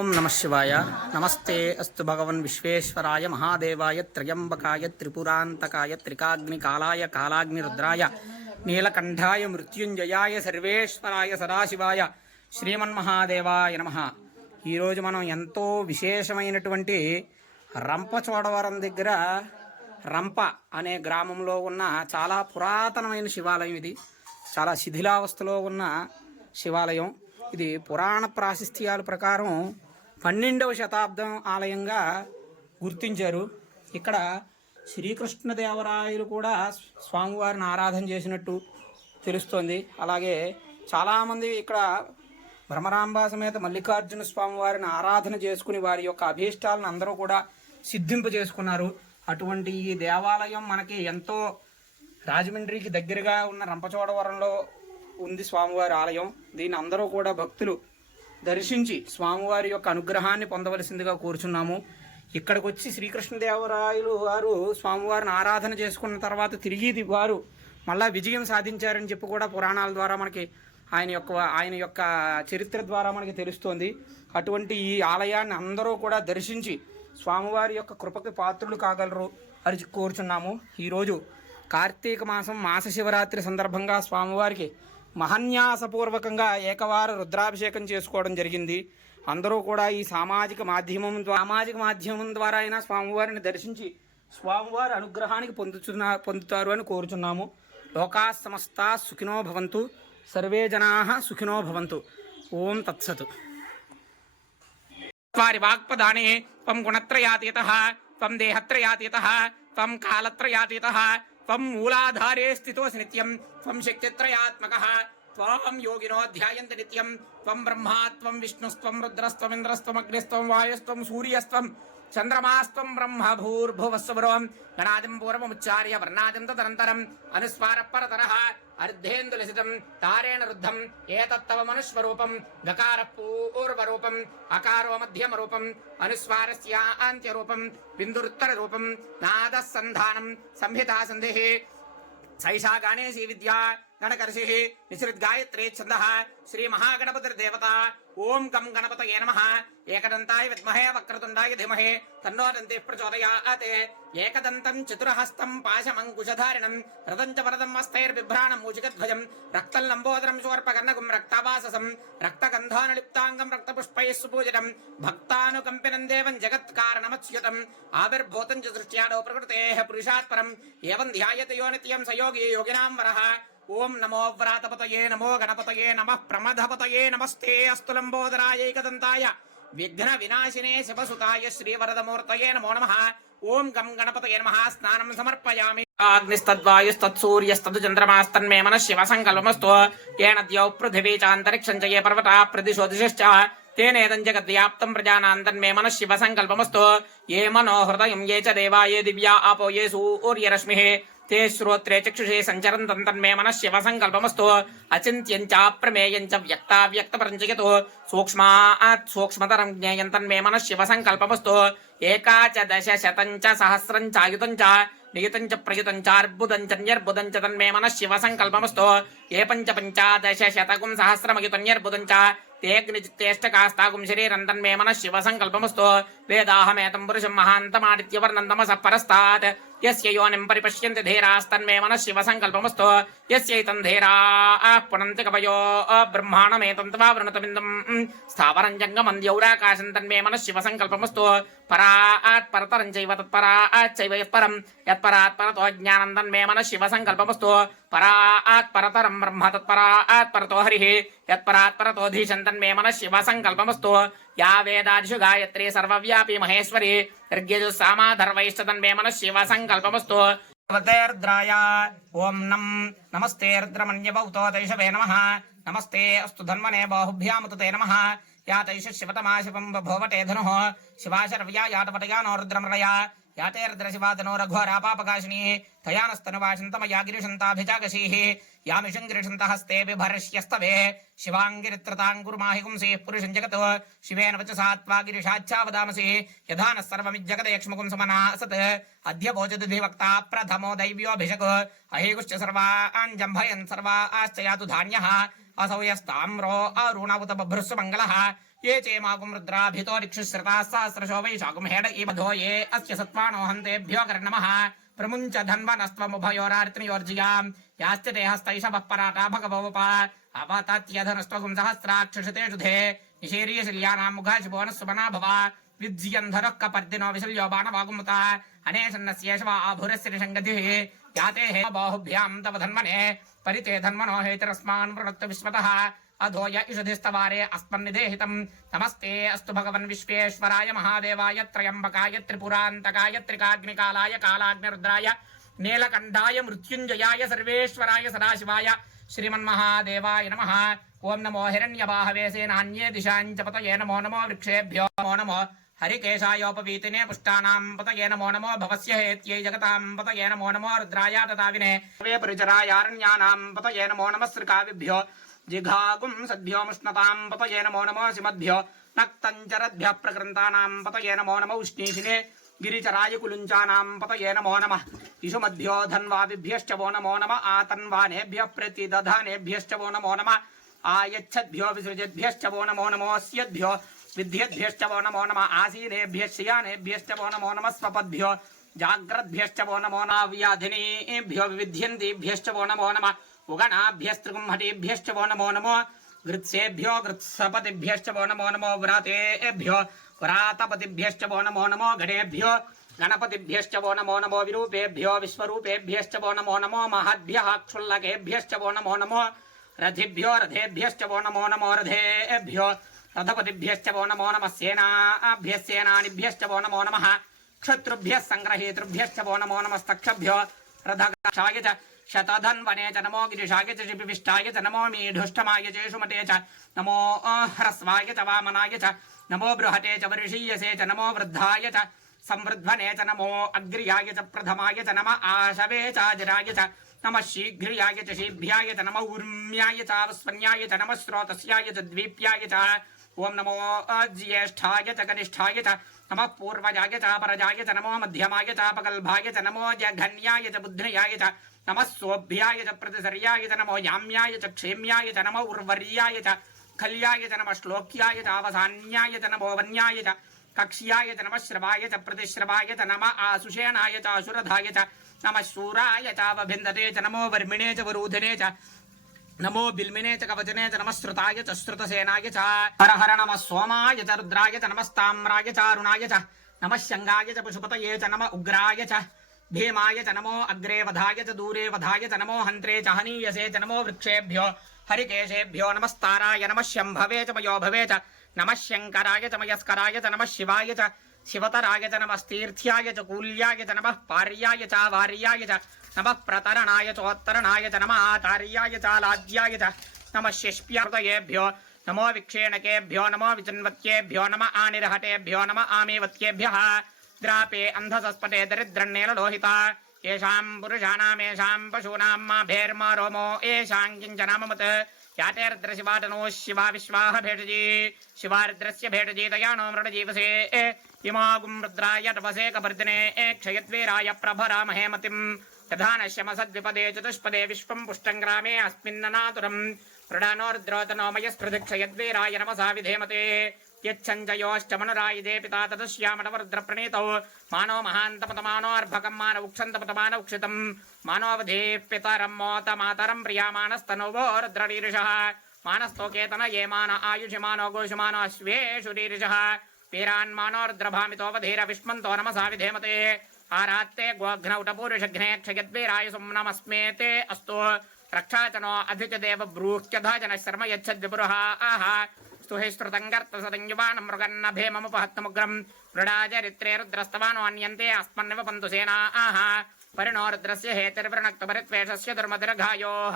ఓం నమ శివాయ. నమస్తే అస్తు భగవన్ విశ్వేశ్వరాయ మహాదేవాయ త్రయంబకాయ త్రిపురాంతకాయ త్రికాగ్నికాలాయ కాలాగ్నిరుద్రాయ నీలకంఠాయ మృత్యుంజయాయ సర్వేశ్వరాయ సదాశివాయ శ్రీమన్మహాదేవాయ నమ. ఈరోజు మనం ఎంతో విశేషమైనటువంటి రంపచోడవరం దగ్గర రంప అనే గ్రామంలో ఉన్న చాలా పురాతనమైన శివాలయం ఇది. చాలా శిథిలావస్థలో ఉన్న శివాలయం. ఇది పురాణ ప్రాశస్త్యాల ప్రకారం పన్నెండవ శతాబ్దం ఆలయంగా గుర్తించారు. ఇక్కడ శ్రీకృష్ణదేవరాయలు కూడా స్వామివారిని ఆరాధన చేసినట్టు తెలుస్తోంది. అలాగే చాలామంది ఇక్కడ భ్రమరాంబ సమేత మల్లికార్జున స్వామి వారిని ఆరాధన చేసుకుని వారి యొక్క అభీష్టాలను అందరూ కూడా సిద్ధింప చేసుకున్నారు. అటువంటి ఈ దేవాలయం మనకి ఎంతో రాజమండ్రికి దగ్గరగా ఉన్న రంపచోడవరంలో ఉంది స్వామివారి ఆలయం. దీన్ని అందరూ కూడా భక్తులు దర్శించి స్వామివారి యొక్క అనుగ్రహాన్ని పొందవలసిందిగా కోరుచున్నాము. ఇక్కడికి వచ్చి శ్రీకృష్ణదేవరాయలు వారు స్వామివారిని ఆరాధన చేసుకున్న తర్వాత తిరిగి ఇది వారు మళ్ళా విజయం సాధించారని చెప్పి కూడా పురాణాల ద్వారా మనకి ఆయన యొక్క ఆయన యొక్క చరిత్ర ద్వారా మనకి తెలుస్తోంది. అటువంటి ఈ ఆలయాన్ని అందరూ కూడా దర్శించి స్వామివారి యొక్క కృపకి పాత్రులు కాగలరు అని కోరుచున్నాము. ఈరోజు కార్తీక మాసం మాస శివరాత్రి సందర్భంగా స్వామివారికి మహన్యాసపూర్వకంగా ఏకవార రుద్రాభిషేకం చేసుకోవడం జరిగింది. అందరూ కూడా ఈ సామాజిక మాధ్యమం ద్వారా సామాజిక మాధ్యమం ద్వారా అయినా స్వామివారిని దర్శించి స్వామివారి అనుగ్రహానికి పొందుతున్నా పొందుతారు అని కోరుచున్నాము. లోకా సమస్త సుఖినో భవంతు. సర్వే జనా సుఖినో భవంతు. ఓం తత్సత్. వారి వాక్పదానే త్వం గుణత్రయాతీత త్వం దేహత్రయాతీత త్వం కాలత్రయాతీత త్వం మూలాధారే స్థితోసి నిత్యం. త్వం శక్తిత్రయాత్మక. త్వాం యోగినోధ్యాయంత నిత్యం. త్వం బ్రహ్మా త్వం విష్ణుస్త్వం రుద్రస్త్వమింద్రస్త్వమగ్నిస్త్వం వాయుస్త్వం సూర్యస్త్వం చంద్రమాస్త్వం బ్రహ్మ భూర్భువస్వరం గణాదిం పూర్వముచ్చార్య వర్ణాదిం తదనంతరం. అనుస్వార పరతర. అర్ధేందులసితం తారేణ రుద్ధం ఏతత్తవ మనుష్వరూపం గకార పూర్వరూపం అకారో మధ్యమరూపం అనుస్వారస్య అంత్యరూపం బిందురుత్తర రూపం నాద సంధానం సంహితా సంధి సైషా గణేశీ విద్యా గణకర్షి నిశ్రిత్ గాయత్రే ఛంద శ్రీ మహాగణపతిర్దేవత ఓం గం గణపతయే నమ ఏకదంతాయ విద్మహే వక్రతుండాయ ధీమహే తన్నో దంతి ప్రచోదయాత్ ఏకదంతం చతురహస్తం పాశమంకుశధారిణం రథం చ వరదం హస్తైర్బిభ్రాణం మూచికధ్వజం రక్తం లంబోదరం శోర్పకర్ణకం రక్తవాససం రక్తగంధానులిప్తాంగం రక్తపుష్పైः సుపూజితం భక్తానుకంపినం దేవం జగత్కారణమచ్యుతం ఆవిర్భూతం చ దృష్ట్యాడో ప్రకృతే పురుషాత్పరం ఏవం ధ్యాయతే యో నిత్యం సయోగి యోగినాం వరః ఓం నమో వ్రాతపతయే నమో గణపతయే నమ ప్రమథపతయే నమస్తే అస్తు లంబోదరాయైకదంతాయ విఘ్న వినాశినే శివసుతాయ శ్రీవరదమూర్తయే నమో నమః. ఓం గం గణపతయే నమః. స్నానం సమర్పయామి. అగ్నిస్తద్వాయుస్తత్సూర్యస్తదు చంద్రమాస్తన్మే మన శివ సంకల్పమస్తు ఏన ద్యౌ పృథివీ చాంతరిక్షం చ ఏ పర్వతా ప్రదిశో తేనేదం జగద్వ్యాప్తం ప్రజానాంతన్మే మన శివ సంకల్పమస్తు ఏ మనోహృదయం ఏ చ దేవా ఏ దివ్యా ఆపో ఏ సూర్యరశ్మిః. ते श्रोत्रे चक्षुषे सञ्चरन्तं तन्मे मनः शिव सङ्कल्पमस्तु अचिन्त्यं च प्रमेयं च व्यक्ताव्यक्तपरं च यतो सूक्ष्मात् सूक्ष्मतरं ज्ञेयं तन्मे मनः शिव सङ्कल्पमस्तु एका च दश शतं च सहस्रं चायुतं च नियुतं च प्रयुतं चार्बुदं च न्यर्बुदं च तन्मे मनः शिव सङ्कल्पमस्तु ये पञ्च पञ्चादश शतकं सहस्रमयुतं न्यर्बुदं च तेऽग्निचित्तेष्टकास्ताकुं शरीरं तन्मे मनः शिव सङ्कल्पमस्तु वेदाहमेतं पुरुषं महान्तमादित्यवर्णं యస్య యోనిం పరిపశ్యంతి ధీరాస్తన్మే మన శివ సంకల్పమస్తు యస్యైతం ధీరా పునంతి కవయో బ్రహ్మాణమేతం తవా వృణతమిందం స్థావరం జంగమం ద్యౌరాకాశం తన్మే మన శివ సంకల్పమస్తు పరాత్ పరతరం చైవ తత్పరాత్ చైవ యత్పరం యత్పరాత్ పరతో జ్ఞానం తన్మే మన శివ సంకల్పమస్తు పరాత్ పరతరం బ్రహ్మ తత్పరాత్ పరతో హరి యత్పరాత్ పరతోధీశం తన్మే మన శివ సంకల్పమస్తు शिव सङ्कल्पमस्तु या वेदादिषु गायत्री सर्वव्यापी महेश्वरी ऋग्यजुस्सामाधर्वैश्च तन्मे मनः शिव सङ्कल्पमस्तु रुद्राय ॐ नं नमस्ते रुद्रमन्यभौतो दैशवे नमः नमस्ते अस्तु धन्मने बाहुभ्यामुत ते नमः या तैष शिवतमा शिवं बभोवटे धनुः शिवाशरव्या यातपटया नो रुद्रमृया याते रुद्रशिवादनो रघोरापापकाशिनी तया नस्तनुवाशन्तमया गिरिशन्ताभिजागशीः यामिषं गिरिशन्तः हस्ते बिभर्ष्यस्तवे शिवाङ्गिरित्रताङ्कुर्माहि पुंसीः पुरुषं जगत् शिवेन वचसा त्वा गिरिशाच्छावदामसि यथा नः सर्वमिज्जगदेक्ष्मुकुं समना असत् अद्य भोजदधिवक्ता प्रथमो दैव्योऽभिषक् अहेकुश्च सर्वान् जम्भयन् सर्वाश्च यातु धान्यः, असौ यस्ताम्रो अरुण उत बभ्रुस्सु मङ्गलः ये चेमागुं रुद्राभितो दिक्षुश्रताः सहस्रशो वैशाखुं हेड इमधो ये अस्य सत्त्वानो हन्तेभ्यो कर्णमः। प्रमुञ्च धन्वनस्त्वमुभयोरार्तिनियोर्जियाम्। याश्च ते हस्तैषवः पराटा भगवोप अपतत्यधनस्त्वगुं सहस्राक्षिषतेषु धे। निशीर्यशिल्यानाम् मुखाशिभो सुमना भव विज्यन्धरः कपर्दिनो विशल्यो याते हे तव धन्वने। परिते धन्वनो हेतिरस्मान् वृणक्तु विश्वतः अधो य इषधिस्तवारे अस्मन्निदेहितम्। नमस्ते, अस्तु भगवन् विश्वेश्वराय महादेवाय त्रयम्बकाय त्रिपुरान्तकाय त्रिकाग्निकालाय कालाग्निरुद्राय नीलकण्ठाय मृत्युञ्जयाय सर्वेश्वराय सदाशिवाय श्रीमन्महादेवाय नमः। ॐ नमो हिरण्यबाहवे सेनान्ये दिशाञ्च पतये नमो नमो वृक्षेभ्यो नमो नमो हरिकेशायोपवीतिने पुष्टानाम् पतये नमो नमो भवस्य हेत्यै जगताम् पतये नमो नमो रुद्राय तदाविने वे परिचरायारण्यानाम् पतये नमो नमः श्रीकाविभ्यो जिघागुं सद्भ्यो मुष्णताम् पतये नमो नमो सिमद्भ्यो नक्तञ्चरद्भ्यः प्रकृन्तानाम् पतये नमो नमो उष्णीषिने गिरिचराय कुलुञ्चानाम् पतये नमो नमः। इषुमद्भ्यो धन्वादिभ्यश्च वो नमो नमः आतन्वानेभ्यः प्रतिदधानेभ्यश्च वो नमो नमः आयच्छद्भ्यो विसृजद्भ्यश्च वो नमो नमोऽस्यद्भ्यो विद्यद्भ्यश्च वो नमो नमः आसीनेभ्यः शयानेभ्यश्च वो नमो नमः स्वपद्भ्यो जाग्रद्भ्यश्च वो नमो नाव्याधिनीभ्यो विविध्यन्तीभ्यश्च वो नमो नमः उगणाभ्यस्त्रिगुंहटीभ्यश्च वो नमो नमो गृत्सेभ्यो गृत्सपतिभ्यश्च वो नमो नमो व्रातेभ्यो व्रातपतिभ्यश्च वो नमो नमो गणेभ्यो गणपतिभ्यश्च वो नमो नमो विरूपेभ्यो विश्वरूपेभ्यश्च वो नमो नमो महद्भ्यः वो नमो नमो रथिभ्यो रथेभ्यश्च वो नमो नमो रथेभ्यो रथपतिभ्यश्च वो नमो नमः सेनाभ्यः सेनानिभ्यश्च वो नमो नमः क्षत्रुभ्यः सङ्ग्रहेतृभ्यश्च वो नमो नमस्तक्षभ्यो रथकाक्षाय शतधन्वने च नमो गिरिशाय च शिपिविष्टाय च नमो मीढुष्टमाय च येषुमते च नमो ह्रस्वाय च वामनाय च नमो बृहते च वर्षीयसे च नमो वृद्धाय च संवृध्वने च नमो अग्र्याय च प्रथमाय च नम आशवे चाजराय च नमः शीघ्रियाय च शीभ्याय च नम ऊर्म्याय चावस्वन्याय च नमः स्रोतस्याय च द्वीप्याय च ॐ नमो ज्येष्ठाय च कनिष्ठाय च नमः पूर्वजाय च परजाय च नमो मध्यमाय चापगल्भाय च नमो जघन्याय च बुद्ध्याय च नमः सोऽभ्याय च प्रतिसर्याय च नमो याम्याय च क्षेम्याय च नमो उर्वर्याय च खल्याय च नमः श्लोक्याय च अवसान्याय च नमो वन्याय च कक्ष्याय च नमः श्रवाय च प्रतिश्रवाय च नमः आसुषेणाय च असुरधाय च नमः शूराय चावभिन्दते च नमो वर्मिणे च वरूधिने च नमो बिल्मिने च कवचने च नमः श्रुताय च श्रुतसेनाय च हर हर नमः सोमाय च रुद्राय च नमस्ताम्राय च अरुणाय च नमः शङ्गाय च पशुपतये च नम उग्राय च भीमाय च नमो अग्रे वधाय च दूरे वधाय च नमो हन्त्रे च हनीयसे च नमो वृक्षेभ्यो हरिकेशेभ्यो नमस्ताराय नमः शम्भवे च मयो भवे च नमः शङ्कराय च मयस्कराय च नमः शिवाय च शिवतराय च नमस्तीर्थ्याय च कूल्याय च नमः पार्याय च वार्याय च नमः प्रतरणाय चोत्तरणाय च नमः आचार्याय च लाज्याय च नमः शिष्प्यहृदयेभ्यो नमो विक्षेणकेभ्यो नमो विचन्वत्येभ्यो नम आनिर्हटेभ्यो नम आमेवत्येभ्यः द्रापे अन्धसस्पटे दरिद्रण्येललोहिता येषाम् पुरुषाणामेषाम् पशूनाम् मा भेर्मा रोमो येषाम् किञ्चनाममत् यातेर्द्रशिवाटनो शिवा विश्वाह भेटजी। शिवारुद्रस्य भेटजी दयानो मृडजीवसे। इमागुं रुद्राय तपसे कपर्दिने। क्षयद्वीराय प्रभरामहे मतिम्। प्रधानश्यमसद्विपदे चतुष्पदे विश्वम् पुष्टम् ग्रामे अस्मिन्ननातुरम् मृडानो रुद्रोतनो नमसा विधेमते। यच्छञ्जयोश्चमनुरायुधे पिता ततश्यामणवरुद्रप्रणीतौ मानो महान्तपतमानोऽर्भकम् मान उक्षन्तपतमान उक्षितम् मानोऽवधेः पितरम् मोत मातरम् प्रियामानस्तनुवो रुद्ररीरिषः मानस्तोकेतन ये मान आयुषमानो गोषुमानो अश्वेषु रीरिषः वीरान्मानो रुद्रभामितोऽवधीर विष्मन्तो नमसा विधेमते आरात्ते गोघ्नौटपूरुषघ्ने क्षयद्वीरायुसुम् नमस्मेते अस्तु रक्षा च नो अधिच देव ब्रूह्यधा जनः शर्म यच्छद्विपुरुः आह స్తుహి శ్రుతంగర్తసదంయువాణం మృగన్న భీమముపహత్తముగ్రం మృడాచరిత్రే రుద్రస్తవానో అన్యంతే అస్మన్నివ పంతు సేనా ఆహ పరిణో రుద్రస్య హేతిర్వృణక్తు పరిత్వేషస్య దుర్మదుర్ఘాయో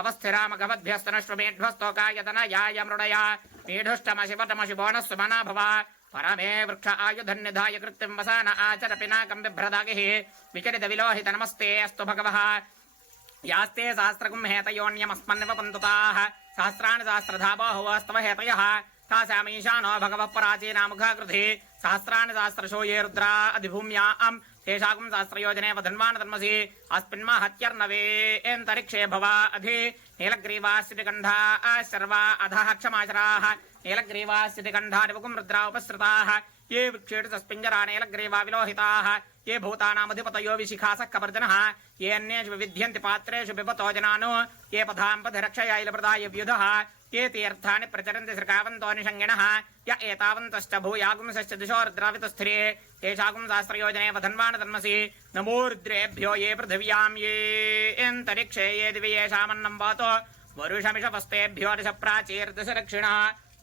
అవస్థిరామగవద్భ్యస్తనశ్వమేఢ్వస్తోకాయతన యాయ మృడయా పీఢుష్టమశివటమశివోణ సుమనాభవ పరమే వృక్ష ఆయుధం నిధాయ కృత్యం వసాన ఆచర పినాకం బిభ్రదాగి విచరిత విలోహిత నమస్తే అస్తు భగవ यास्ते सहस्रकुं हेतयोऽन्यमस्मन्व पन्तुताः। सहस्राणि सहस्रधा बाहुवास्तव हेतयः। तासामीशा नो भगवः पराचीनामुखाकृधे सहस्राणि सहस्रशो ये रुद्रा अधिभूम्यां तेषाकुं सहस्रयोजने वधन्वान् तन्मसि अस्मिन्महत्यर्नवे एन्तरिक्षे भवा अधि। नीलग्रीवाश्रितिकण्ठा शर्वा अधः क्षमाचराः। नीलग्रीवाश्रितिकण्ठा निवकुं रुद्रा उपसृताः। ये विक्षेटु तस्पिञ्जरा नीलग्रीवा विलोहिताः। ये भूतानामधिपतयो विशिखासः कवर्जनः। ये अन्येषु विविध्यन्ति पात्रेषु पिबतो जनानो। ये पथां पथिरक्षयायलप्रदाय व्युधः ये तीर्थानि प्रचरन्ति श्रकावन्तो निषङ्गिणः। य एतावन्तश्च भूयागुंसश्च दिशो रुद्रावितस्थिरे तेषागुं शास्त्रयोजने वधन्वान् तन्मसि नमो ये पृथिव्यां ये अन्तरिक्षे ये दिवि येषामन्नं वातो। वरुषमिषपस्तेभ्यो दश प्राचीर्दश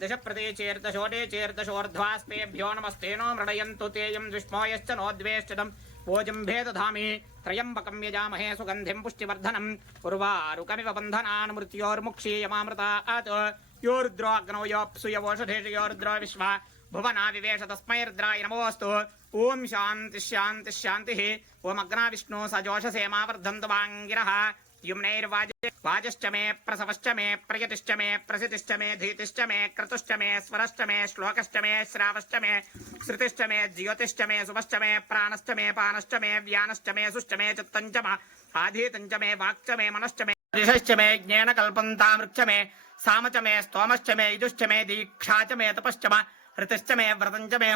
दश प्रतीचेर्दशोदे चेर्दशोर्ध्वास्तेभ्यो नमस्ते नो मृडयन्तु तेयं दुष्मोयश्च नोद्वेष्टितम् ओजम्भे दधामि त्र्यम्बकं यजामहे सुगन्धिं पुष्टिवर्धनम् उर्वारुकमिव बन्धनान् मृत्योर्मुक्षीयमामृतात् यो रुद्रो अग्नौ योऽप्सु यवोषधेषु यो रुद्रो विश्वा। भुवना विवेश तस्मै रुद्राय नमोऽस्तु। ॐ शान्तिः शान्तिः शान्तिः। ॐ अग्ना विष्णु स जोषसेमावर्धन्तु वाङ्गिरः। युम्नैर्वाज वाजश्च मे प्रसवश्च मे प्रयतिश्च मे प्रसितिश्च मे धीतिश्च मे क्रतुश्च मे स्वरश्च मे श्लोकश्च मे श्रावश्च मे श्रुतिश्च मे ज्योतिश्च मे सुभश्च मे प्राणश्च मे पानश्च मे व्यानश्च मे सुश्च मे चित्तञ्च म आधीतञ्च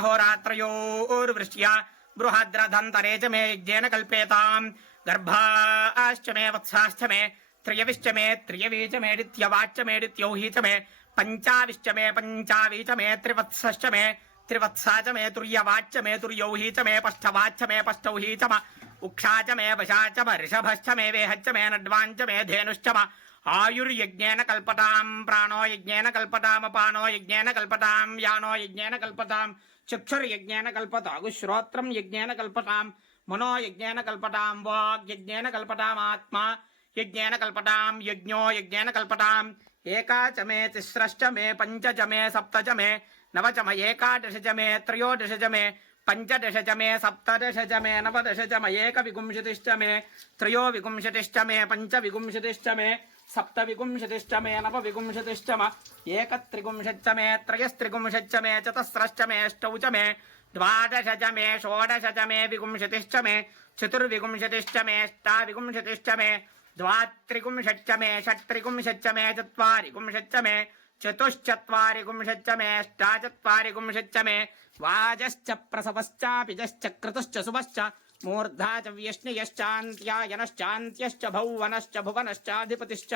होरात्रयोर्वृष्ट्या बृहद्रधन्तरे च मे यज्ञेन कल्पेताम् गर्भाश्च मे वत्साश्च मे त्रियविश्च मे त्रियवी च मेडित्यवाच्च मेडित्यौही च मे, पञ्चाविश्च मे पञ्चावी च मे, त्रिवत्सश्च मे त्रिवत्सा च मे, तुर्यवाच्च मे तुर्यौही च मे, पष्ठवाच्च मे पष्टौही च म उक्षा च मे वशा च म, ऋषभश्च मे वेहश्च मे, नड्वाञ्च मे, धेनुश्च म, आयुर्यज्ञेन कल्पताम्, प्राणो यज्ञेन कल्पतामपानो यज्ञेन कल्पताम्, यानो यज्ञेन कल्पताम्, चक्षुर्यज्ञेन कल्पतागु श्रोत्रम् यज्ञेन कल्पताम् मनो यज्ञेन कल्पताम् वाग् यज्ञेन कल्पतामात्मा यज्ञेन कल्पताम् यज्ञो यज्ञेन कल्पताम् एका च मे तिस्रश्च मे पञ्च च मे सप्त च मे नव च म एकादश च मे त्रयोदश च मे पञ्चदश च मे सप्तदश च मे नवदश च म एकविंशतिश्च मे त्रयोविंशतिश्च मे पञ्चविंशतिश्च मे सप्तविंशतिश्च मे नवविंशतिश्च म एकत्रिंशच्च मे त्रयस्त्रिंशच्च मे चतस्रश्च मे अष्टौ च मे द्वादश च मे षोडश च मे विंशतिश्च मे चतुर्विंशतिश्च मे अष्टाविंशतिश्च मे द्वात्रिंशच्च मे षट्त्रिंशच्च मे चत्वारिंशच्च मे चतुश्चत्वारिंशच्च मे अष्टाचत्वारिंशच्च मे, वाजश्च प्रसवश्चापिजश्च क्रतुश्च शुभश्च, मूर्धा च व्यश्नियश्चान्त्यायनश्चान्त्यश्च भौवनश्च भुवनश्चाधिपतिश्च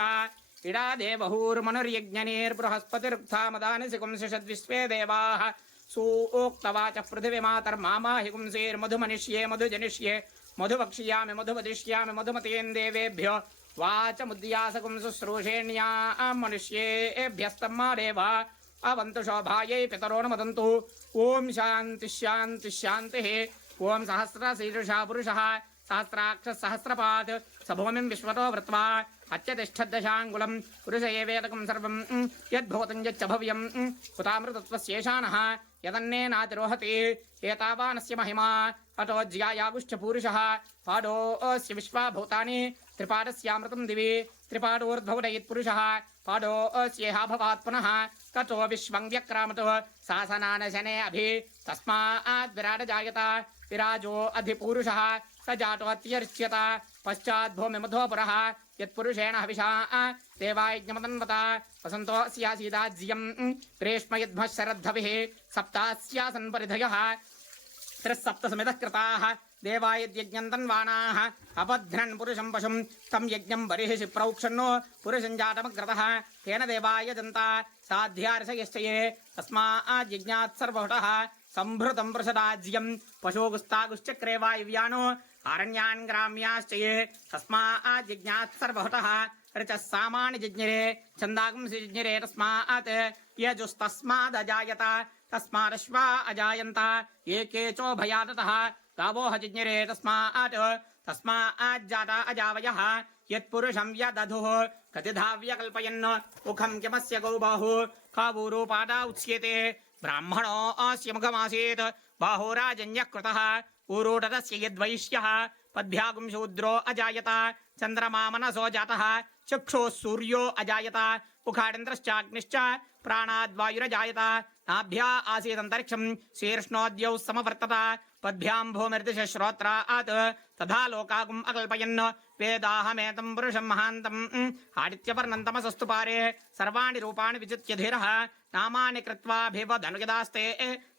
इडा देवहूर्मनुर्यज्ञनेर्बृहस्पतिरुक्था सिकुंसिषद्विश्वे देवाः। సూక్తవాచ పృథివీమాతర్మాహిగుంసేర్మధుమనిష్యే మధుజనిష్యే మధువక్ష్యామి మధువదిష్యామి మధుమతేందేవేభ్యో వాచముద్యాసకం శుశ్రూషేణ్యామనుష్యేభ్యస్తమ్మాదేవ అవంతు శోభాయై పితరోనుమదంతు ఓం శాంతి శాంతి శాంతి ఓం సహస్ర శీర్షా పురుష. సహస్రాక్ష సహస్రపాత్ సభూమిం విశ్వతో వృత్వా. అత్యతిష్టద్దశాంగులం పురుష ఏవేదకం సర్వం. యద్భూతం యచ్చ భవ్యం. ఉతామృతత్వస్యేషాన यदन्नेनातिरोहति एतावानस्य महिमा। अतो ज्यायागुश्च पूरुषः पाडोऽस्य विश्वा भूतानि त्रिपादस्यामृतं दिवि त्रिपाडोर्ध्वौडयित्पुरुषः पाडोऽस्येहा भवात् पुनः, ततो विश्वं व्यक्रामतो। सासनानशने अभि तस्माद् विराट जायत विराजो अधिपूरुषः स जातोऽत्यर्च्यत पश्चात् भूमिमधोपुरः यत्पुरुषेण हविषा देवायज्ञमतन्वता वसन्तो अस्यासीदाज्यम् ग्रीष्म यद्भः शरद्धविः सप्तास्यासन् परिधयः त्रिसप्तसमितः कृताः देवायद्यज्ञम् तन्वानाः। अपध्नन् पुरुषम् पशुम्। तम् यज्ञम् बर्हिषि प्रौक्षन्नो पुरुषम् जातमग्रतः। तेन देवाय दन्ता साध्यार्षयश्च ये तस्माज्यज्ञात् सर्वहुटः सम्भृतम् वृषदाज्यम् पशोगुस्तागुश्चक्रे वायुव्यानो आरण्यान् ग्राम्याश्च ये तस्माज्यज्ञात् सर्वहुटः ऋचः सामानि जिज्ञिरे छन्दागुंसि जिज्ञिरे तस्मात् अजायन्त एके चोभयाततः गावोह जिज्ञिरे तस्मात् तस्माज्जाता अजावयः, यत्पुरुषं व्यदधुः कतिधा व्यकल्पयन् मुखं किमस्य गौबाहु, कावूरूपादा उच्यते ब्राह्मणो अस्य मुखमासीत् यद्वैश्यः अजायत, चन्द्रमा मनसो जातः चक्षुः सूर्यो अजात मुखाडिन्द्रश्चाग्निश्च प्राणाद्वायुरजायत। नाभ्या आसीदन्तरिक्षम् शीर्ष्णोद्यौ समवर्तत। पद्भ्याम् भूमिर्दिश श्रोत्रात् तथा लोकागुम् अकल्पयन्। వేదాహమేతం పురుషం మహాంతం ఆడిత్యవర్ణం తమసస్తు పారే సర్వాణి రూపాణి విజిత్య ధీర నామాని కృత్వాభివదనుగదాస్తే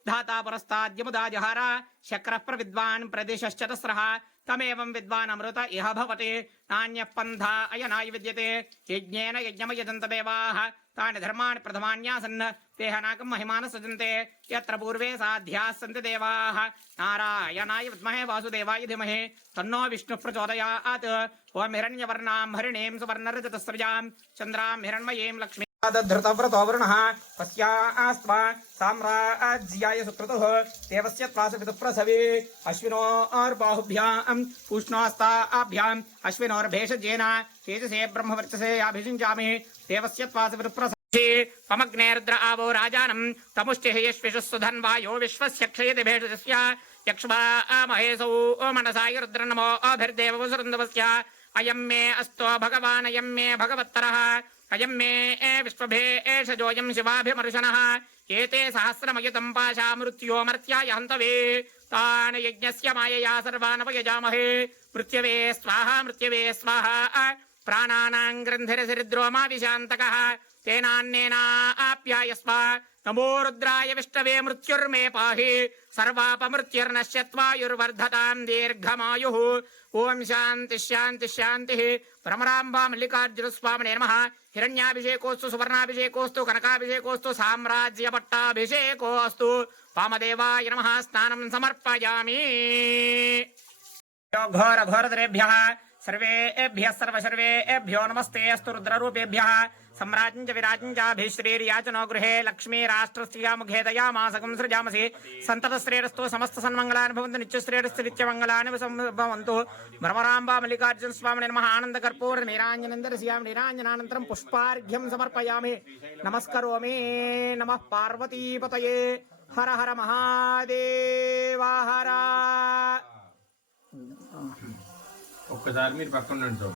ధాతా పురస్తాద్యముదా జహార శక్ర ప్రవిద్వాన్ ప్రదేశశ్చతస్ర తమేవం విద్వాన్ అమృత ఇహ భవతి నాణ్య పంథా అయనాయ విద్యతే యజ్ఞేన యజ్ఞమయజంతదేవా తాని ధర్మాణి ప్రథమాన్యాసన్ तेहनाकं महिमानः सजन्ते। यत्र पूर्वे साध्याः सन्ति देवाः। नारायणाय विद्महे वासुदेवाय धीमहि। तन्नो विष्णुः प्रचोदयात् ॐ हिरण्यवर्णां हरिणीं सुवर्णरजतस्रजां। चन्द्रां हिरण्मयीं लक्ष्मी धृतव्रतो वरुणः तस्यास्त्वा साम्राज्याय देवस्य अश्विनोर्बाहुभ्याम् अश्विनोर्भेषजेन तेजसे ब्रह्मवर्चसे याभिषिञ्चामि देवस्य त्वासु पमग्नेर्द्र आवो राजानम् तमुष्टिः यश्विषुः सुधन्वायो विश्वस्य क्षयति भेषजस्य यक्ष्मा महेशौ मनसा रुद्रनमो अभिर्देवसुरन्दवस्य अयं मे अस्तो भगवान्, अयं मे भगवत्तरः। अयं मे विश्वभे एषजोऽयं शिवाभिमर्शनः। एते सहस्रमयुतं पाशा मृत्यो मर्त्याय हन्तवे। तान् यज्ञस्य मायया सर्वानपयजामहे मृत्यवे, स्वाहा मृत्यवे, स्वाहा। ప్రాణానాం గ్రంథిరసిరిద్రోమావిశాంతక తేనాన్నేనా ఆప్యాయస్వ. నమో రుద్రాయ విష్ణవే మృత్యుర్మే పాహి. సర్వాపమృత్యుర్నశ్యత్వాయుర్వర్ధతాం దీర్ఘమాయు. ఓం శాంతి శాంతి శాంతి. భ్రమరాంబా మల్లికార్జున స్వామినే నమ. హిరణ్యాభిషేకోస్తు సువర్ణాభిషేకోస్తు కనకాభిషేకోస్తు సామ్రాజ్య పట్టాభిషేకోస్తు వామదేవాయ నమ. స్నానం సమర్పయామి. ఘోర ఘోరదురేభ్య सर्वेभ्यः सर्वसर्वेभ्यो नमस्ते अस्तु रुद्ररूपेभ्यः सम्राजं च विराजं चाभिश्रीर्याचनो गृहे लक्ष्मी राष्ट्रस्त्रिया मुखे दयामासकं सृजामसि। सन्ततश्रेरस्तु समस्तसन्मङ्गलानि भवन्तु नित्यश्रेरस्तु नित्यमङ्गलानि भवन्तु भ्रमराम्बा मल्लिकार्जुन स्वामिने नमः। आनन्दकर्पूर निराञ्जनन्दर्शयामि निराञ्जनानन्तरं पुष्पार्घ्यं समर्पयामि। नमस्करोमि। नमः पार्वतीपतये। हर हर महादेव, हर। ఒక్కసారి మీరు పక్కన ఉండండి